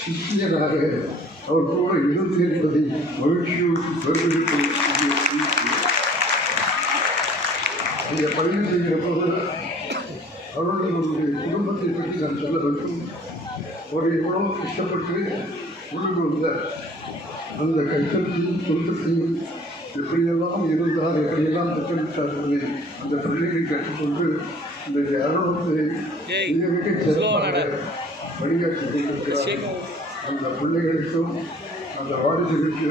சிஷியனாக அவர் கூட இருந்து என்பதை மகிழ்ச்சியோடு பெருமிட்டு இந்த பள்ளியில் செய்கிற போது அவர்களுடைய குடும்பத்தை பற்றி நான் சொல்ல வேண்டும் ஒரு எவ்வளவு கஷ்டப்பட்டு கொண்டு வந்த அந்த கஷ்டத்தையும் துன்பத்தையும் எப்படியெல்லாம் இருந்தார் எப்படியெல்லாம் திட்டமிட்டார் என்பதை அந்த பள்ளியை கற்றுக்கொண்டு இந்த அருணத்தை மிக மிக சிறப்பாக வழிகாட்டி கொண்டிருக்கிறார் அந்த பிள்ளைகளுக்கும் அந்த வாரிசுகளுக்கு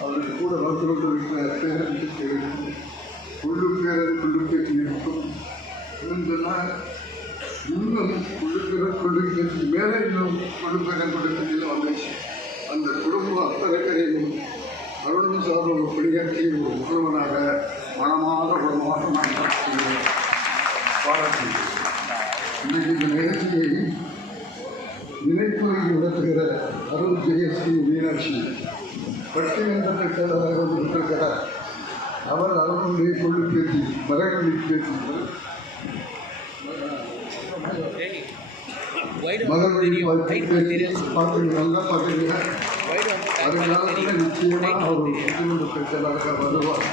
அவருக்கு கூட வந்து கொண்டிருக்கிற பேரர்களுக்கு உள்ளு பேரர் கொள்ளுக்கு இன்னும் கொள்ளுக்கிற கொள்ளுக்கு மேலே இன்னும் கொள்ளுக்கிற கொள்ளுக்கு வந்து அந்த குடும்ப அத்தனைக்கரையும் அருணும் சார்ந்த பிடிகாட்சி ஒரு மாணவனாக மனமாக குணமாக நான் பார்க்கிறேன். பாராட்டுகிறேன். இன்றைக்கு இந்த நடத்துகிற அருள் ஜெயஸ்ரீ மீனாட்சி. பட்டிமன்றத்தை செயலராக வந்திருக்கிறார் அவர் அவர்களுடைய கொள்ளு பேசி மகன்களில் பேசுகிறார் மகன்களில் பார்த்து நல்லா பார்க்குறீங்க வருங்காலத்தில் நிச்சயமாக அவர் பட்டிமன்றத்தை செயலராக வருவார்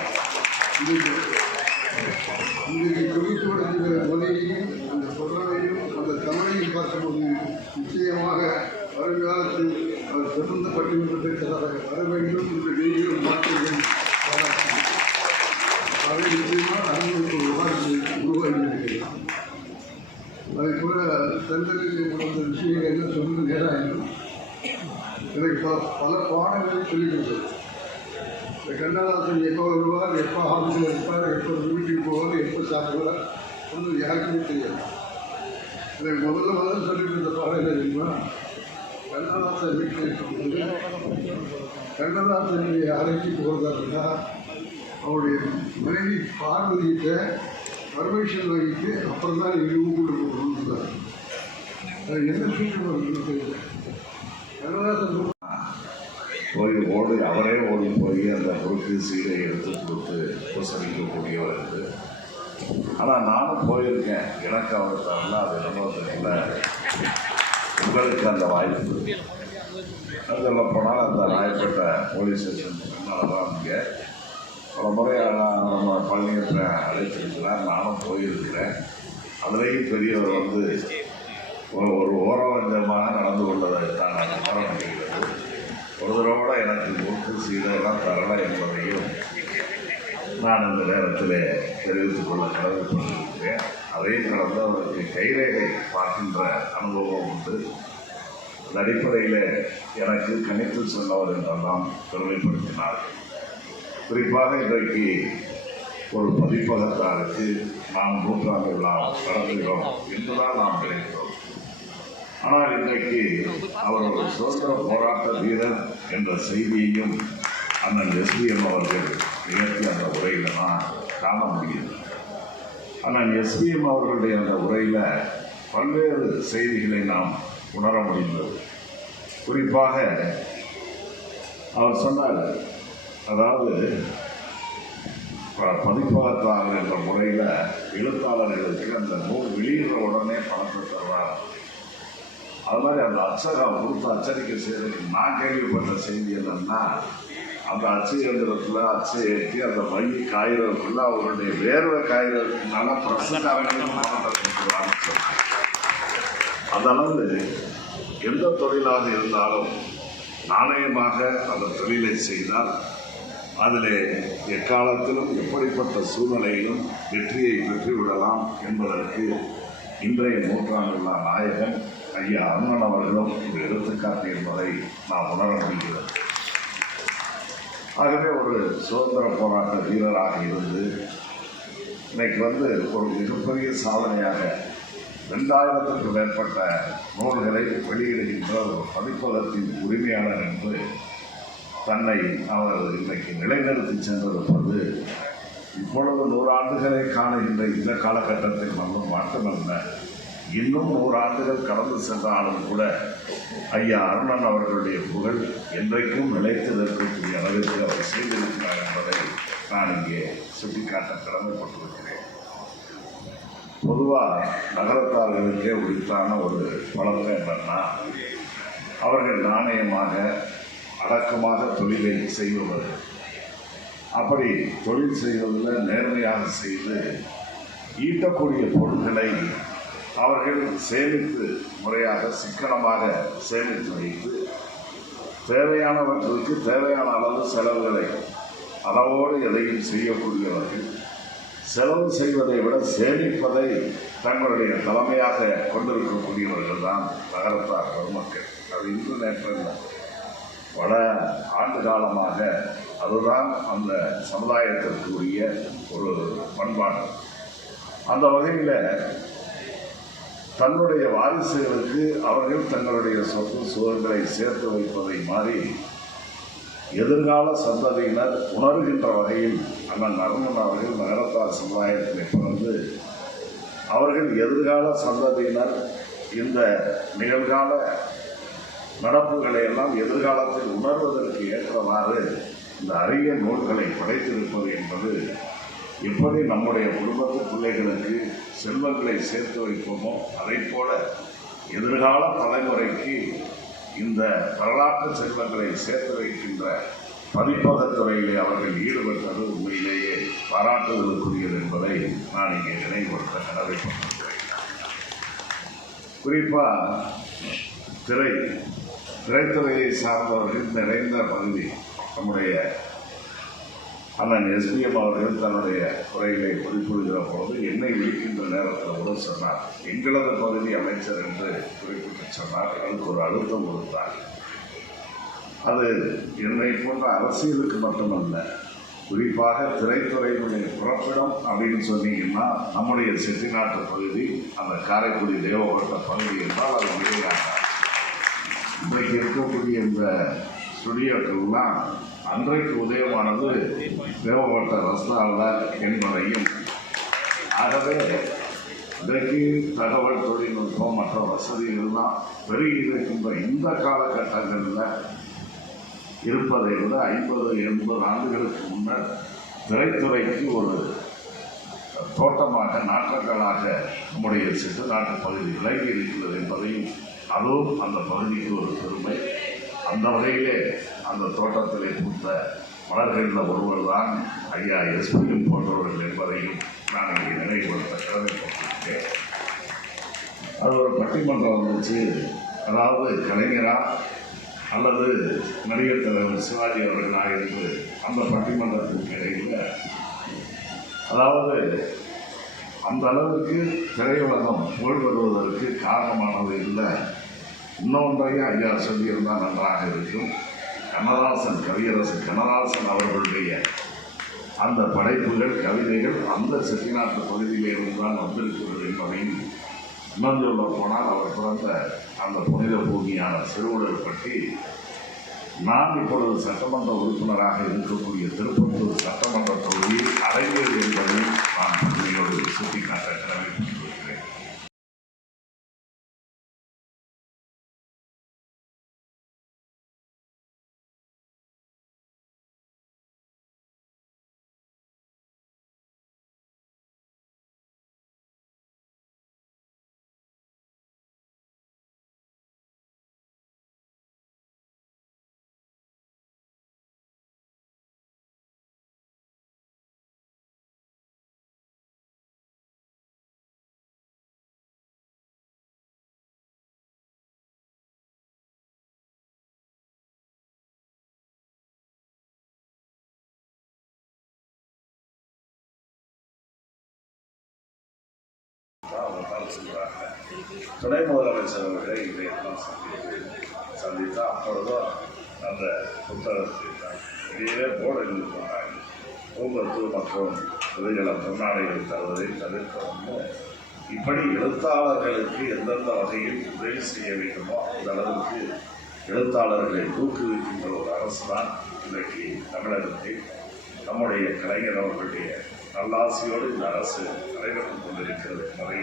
இன்றைக்கு குறிப்பிடுகிற மொழியையும் அந்த சொல்லையும் அந்த தமிழையும் பார்க்கும்போது நிச்சயமாக வருங்காலத்தில் அவர் சிறந்த பட்டிமன்றத்திற்காக வர வேண்டும் என்று நீங்களும் மாற்றுங்கள் அதை நிச்சயமாக அனுபவித்து உருவாக்கி உருவாகி இருக்கிறார் அதை போல தந்தலில் நடந்த விஷயங்கள் என்ன சொல்லு நேரம் எனக்கு ப- பல பாடங்களை சொல்லிக் கொடுத்தது கண்ணதாசன் எப்போ வருவார் எப்போ ஆஃபீஸில் இருப்பார் எப்போ வீட்டுக்கு போவார் எப்போ சாப்பிடுவார் ஒன்றும் யாருக்குமே தெரியாது. எனக்கு முதல்ல முதல்ல சொல்லிட்டு இருந்த பாடம் என்ன தெரியுமா கண்ணதாசன் வீட்டில் இருக்கும்போது கண்ணதாசனுடைய அழைச்சி போகிறதா அவருடைய மனைவி பார்வதியிட்ட பர்மிஷன் வாங்கிட்டு அப்புறம் தான் எங்கள் கூட்டு போகணும்னு அது என்ன சீக்கிரம் கண்ணதாசன் போய் ஓடி அவரே ஓடி போய் அந்த பொறுப்பு சீரை எடுத்து கொடுத்து உபசரிக்கக்கூடியவர் இருந்து ஆனால் நானும் போயிருக்கேன். எனக்கு அவர் தரல அது என்னமோ தெரியல. மக்களுக்கு அந்த வாய்ப்பு அதில் போனால் அந்த ராயப்பேட்டை போலீஸ் ஸ்டேஷன் தான் இங்கே பல முறை நம்ம பழனியத்தை அழைச்சிருக்கிறார் நானும் போயிருக்கிறேன். அதுலேயும் பெரியவர் வந்து ஒரு ஒரு ஓரவஞ்சமாக நடந்து கொண்டதை தான் நான் உணர முடிகிறது ஒரு தடவை எனக்கு முறுக்கு சீடெல்லாம் தரல என்பதையும் நான் இந்த நேரத்தில் தெரிவித்துக் கொள்ள கடமைப்பட்டிருக்கிறேன். அதையும் கடந்து அவருக்கு கைரேகை பார்க்கின்ற அனுபவம் உண்டு. அந்த அடிப்படையில் எனக்கு கணித்து சொன்னவர் என்றெல்லாம் பெருமைப்படுத்தினார். குறிப்பாக இன்றைக்கு ஒரு பதிப்பகத்தாருக்கு நாம் நூற்றாண்டு விழா நடத்துகிறோம் என்றுதான் நாம் நினைக்கிறோம். ஆனால் இன்றைக்கு அவர் ஒரு சுதந்திர போராட்ட வீரர் என்ற செய்தியையும் அண்ணன் எஸ்பிஎம் அவர்கள் நிகழ்த்தி அந்த உரையில் நான் காண முடியுது அண்ணன் எஸ்பிஎம் அவர்களுடைய அந்த உரையில் பல்வேறு செய்திகளை நாம் உணர முடிந்தது குறிப்பாக அவர் சொன்னார் அதாவது பதிப்பகத்தாளர் என்ற முறையில் எழுத்தாளர்களுக்கு அந்த நூல் வெளியிடுற உடனே பணத்தை தருவார் அது மாதிரி அந்த அச்சகம் கொடுத்து அச்சரிக்கை செய்யறதுக்கு நான் கேள்விப்பட்ட செய்தி என்னன்னா அந்த அச்சு இயந்திரத்தில் அச்சை ஏற்றி அந்த மை காய்கிறதுக்குள்ள அவருடைய வேர்வை காய்கிறதுக்குனால பிரசங்காரங்களுக்கு பணத்தை கொடுத்துருவாங்கன்னு சொன்னாங்க. அதளவு எந்த தொழிலாக இருந்தாலும் நாணயமாக அந்த தொழிலை செய்தால் அதில் எக்காலத்திலும் எப்படிப்பட்ட சூழ்நிலையிலும் வெற்றியை பெற்றுவிடலாம் என்பதற்கு இன்றைய நூற்றாண்டுள்ள நாயகன் ஐயா அண்ணன் அவர்களும் இந்த எடுத்துக்காட்டு என்பதை நாம் உணர முடிகிறது. ஆகவே ஒரு சுதந்திர போராட்ட வீரராக இருந்து இன்னைக்கு வந்து ஒரு மிகப்பெரிய சாதனையாக ரெண்டாயிரத்திற்கு மேற்பட்ட நூல்களை வெளியிடுகின்ற ஒரு பதிப்பகத்தின் உரிமையாளர் என்று தன்னை அவர் இன்றைக்கு நிலைநிறுத்தி சென்றிருப்பது இப்பொழுது நூறாண்டுகளை காணுகின்ற இந்த காலகட்டத்தில் மட்டும் மட்டுமல்ல இன்னும் நூறாண்டுகள் கடந்து சென்றாலும் கூட ஐயா அருணன் அவர்களுடைய புகழ் என்றைக்கும் நிலைத்து நிற்கக்கூடிய அளவிற்கு அவர் செய்திருக்கிறார் என்பதை நான் இங்கே சுட்டிக்காட்ட கடமைப்பட்டிருக்கிறேன். பொதுவாக நகரத்தார்களுக்கே உரித்தான ஒரு பழக்கம் என்னன்னா அவர்கள் நாணயமாக அடக்கமாக தொழிலை செய்பவர்கள். அப்படி தொழில் செய்வதில் நேர்மையாக செய்து ஈட்டக்கூடிய பொருட்களை அவர்கள் சேமித்து முறையாக சிக்கனமாக சேமித்து வைத்து தேவையானவர்களுக்கு தேவையான அளவு செலவுகளை அளவோடு எதையும் செய்யக்கூடியவர்கள். செலவு செய்வதை விட சேமிப்பதை தங்களுடைய தலைமையாக கொண்டிருக்கக்கூடியவர்கள் தான் நகரத்தார் பெருமக்கள் அது இன்று நேற்று பல ஆண்டு காலமாக அதுதான் அந்த சமுதாயத்திற்கு உரிய ஒரு பண்பாடு. அந்த வகையில் தன்னுடைய வாரிசுகளுக்கு அவர்கள் தங்களுடைய சொத்து சுகங்களை சேர்த்து வைப்பதை மாறி எதிர்கால சந்ததியினர் உணர்கின்ற வகையில் அண்ணன் நரமன் அவர்கள் நகரத்தார் சமுதாயத்திலே பிறந்து அவர்கள் எதிர்கால சந்ததியினர் இந்த நிகழ்கால நடப்புகளை எல்லாம் எதிர்காலத்தில் உணர்வதற்கு ஏற்றவாறு இந்த அரிய நூல்களை படைத்திருப்பது என்பது எப்படி நம்முடைய குடும்பத்து பிள்ளைகளுக்கு செல்வங்களை சேர்த்து வைப்போமோ அதைப் போல எதிர்கால தலைமுறைக்கு இந்த வரலாற்று செல்வங்களை சேர்த்து வைக்கின்ற பதிப்பகத்துறையிலே அவர்கள் ஈடுபட்டது உண்மையிலேயே பாராட்டுதலுக்குரியது என்பதை நான் இங்கே நினைவுபடுத்த கடமைப்பட்டிருக்கிறேன். குறிப்பாக திரை திரைத்துறையை சார்ந்தவர்கள் நிறைந்த பகுதி நம்முடைய அண்ணன் எஸ்பிஎம் அவர்கள் தன்னுடைய குறைகளை குறிப்பிடுகிற பொழுது என்னை விழிக்கின்ற நேரத்தில் கூட சொன்னார். எங்களது பகுதி அமைச்சர் என்று குறிப்பிட்டு சொன்னார். எனக்கு ஒரு அழுத்தம் கொடுத்தார். அது என்னை போன்ற அரசியலுக்கு மட்டுமல்ல குறிப்பாக திரைத்துறையினுடைய புறப்பிடம் அப்படின்னு சொன்னீங்கன்னா நம்முடைய செட்டிநாட்டு பகுதி அந்த காரைக்குடி தேவகோட்ட பகுதி என்றால் அது மிகையாக இன்றைக்கு இருக்கக்கூடிய இந்த ஸ்டுடியோக்கள்லாம் அன்றைக்கு உதயமானது தேவப்பட்ட ரஸ்தாவில் என்பதையும் ஆகவே இன்றைக்கு தகவல் தொழில்நுட்பம் மற்ற வசதிகள்லாம் பெருகி இருக்கின்ற இந்த காலகட்டங்களில் இருப்பதை விட ஐம்பது எண்பது ஆண்டுகளுக்கு முன்னர் திரைத்துறைக்கு ஒரு தோட்டமாக நாற்றங்களாக நம்முடைய சிட்டுநாட்டு பகுதி விலகி இருக்கிறது என்பதையும் அதுவும் அந்த பகுதிக்கு ஒரு பெருமை. அந்த வகையிலே அந்த தோட்டத்திலே பூத்த மலர்களில் ஒருவர் தான் ஐயா எஸ்பியும் போன்றவர்கள் என்பதையும் நான் இங்கே நினைவுபடுத்த கடமைப்பட்டிருக்கிறேன் அது ஒரு பட்டிமன்றம் வந்துச்சு. அதாவது கலைஞரா அல்லது நடிகர் தலைவர் சிவாஜி அவர்களா என்று அந்த பட்டிமன்றத்திற்கு இடையில். அதாவது அந்த அளவுக்கு திரையுலகம் புகழ் பெறுவதற்கு காரணமானது இல்லை. இன்னொன்றையும் ஐயா சொல்லியிருந்தால் நன்றாக இருக்கும். கண்ணதாசன் கவியரசு கண்ணதாசன் அவர்களுடைய அந்த படைப்புகள் கவிதைகள் அந்த செட்டிநாட்டு பகுதியிலிருந்து இருந்துதான் வந்திருக்கிறது என்பதையும் இன்னும் சொல்ல போனால் அவர் பிறந்த அந்த புனித பூமியான சிறுவடல் பற்றி நான் இப்பொழுது சட்டமன்ற உறுப்பினராக இருக்கக்கூடிய திருப்பத்தூர் சட்டமன்ற தொகுதியில் அடைந்தது என்பதை நான் பெருமையோடு சுட்டிக்காட்ட கடமைப்பட்டிருக்கிறேன் துணை முதலமைச்சர் அவர்களை இதையெல்லாம் சந்தித்து சந்தித்து அப்பொழுதும் அந்த புத்தகத்தை வெளியே போர்டு எழுதி போனாங்க பூங்கத்து மற்றும் விதைகள பொன்னாடைகள் தருவதை தவிர்க்கவும் இப்படி எழுத்தாளர்களுக்கு எந்தெந்த வகையில் உதவி செய்ய வேண்டுமோ அந்த அளவுக்கு எழுத்தாளர்களை ஊக்குவிக்கின்ற ஒரு அரசு தான் இன்றைக்கு தமிழகத்தில் நம்முடைய கலைஞர் அவர்களுடைய நல்லாசியோடு இந்த அரசு நடைபெற்றுக் கொண்டிருக்கிறது என்பதை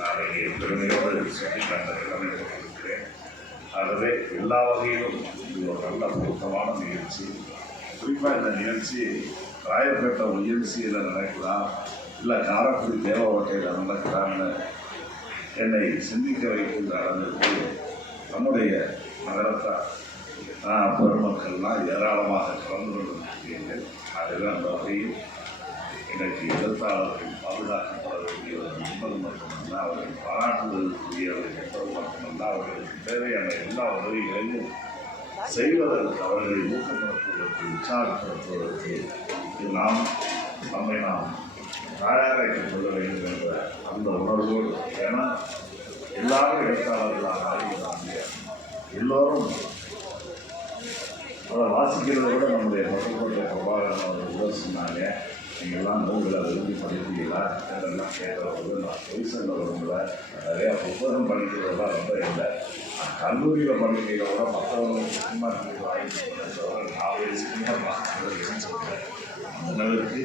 நான் இங்கே பெருமையோடு சுட்டிக்காட்ட கடமைப்பட்டிருக்கிறேன் ஆகவே எல்லா வகையிலும் இது ஒரு நல்ல பொருத்தமான நிகழ்ச்சி. குறிப்பாக இந்த நிகழ்ச்சி ராயப்பேட்டை முயற்சியில் நடக்குதா இல்லை காரக்குடி தேவகோட்டையில் நடக்கலாம்னு என்னை சிந்திக்க வைத்து நடந்திருக்கு நம்முடைய நகரத்தார் பெருமக்கள்லாம் ஏராளமாக கலந்து கொண்டிருக்கிறீர்கள். ஆகவே அந்த வகையில் இன்றைக்கு எழுத்தாளர்கள் பாதுகாக்கப்பட வேண்டியவர் என்பது மட்டுமல்ல அவர்கள் பாராட்டுவதற்குரியவர்கள் என்பது மட்டுமல்ல அவர்களுக்கு தேவையான எல்லா உதவிகளையும் செய்வதற்கு அவர்களை ஊக்கப்படுத்துவதற்கு உற்சாகப்படுத்துவதற்கு நாம் நம்மை நாம் தயாராக்கிக் கொள்ள வேண்டும் என்ற அந்த உணர்வோடு ஏன்னா எல்லாரும் எழுத்தாளர்களாக ஆகிறாங்க எல்லோரும் அதை வாசிக்கிறத விட நம்முடைய பக்கக்கோட்டை பிரபாகரன் அவர்கள் கூட சொன்னாங்க. நீங்கள் நூல்களை விரும்பி படிப்பீங்களா? இதெல்லாம் கேட்கறது நான் பொய் சொல்ல விரும்பல நிறையா புத்தகம் படிக்கிறதெல்லாம் ரொம்ப இல்லை. நான் கல்லூரியில் படிக்கிறத விட மற்றவங்க சினிமா வாங்கி நான் சினிமா பார்க்கறதுன்னு சொல்கிறேன் அந்த அளவுக்கு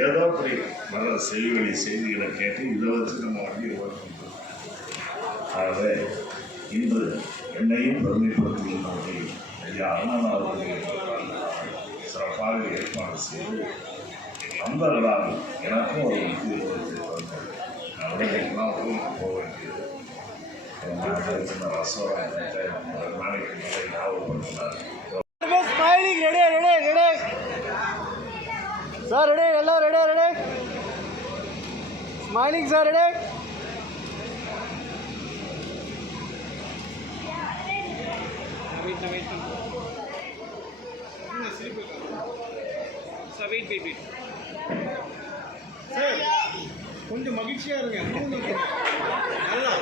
ஏதோ அப்படி நல்ல செவிவழி செய்திகளை கேட்டு இதை வச்சு நம்ம வண்டியை ஓட்டணும் ஆகவே இன்று என்னையும் பெருமைப்படுத்துகின்ற ஐயா அண்ணன் அவர்கள் சிறப்பாக ஏற்பாடு செய்து நண்பர்களால் எனக்கும் ஒரு தந்தது நான் உடனேக்கெல்லாம் ஊருக்கு போக வேண்டியது. ரசோரம் ஒரு நாளைக்கு சார் ரெடி எல்லாம் ready ready smiling sir ready sir wait wait wait sir கொஞ்சம் மகிழ்ச்சியா இருங்க. நல்லா.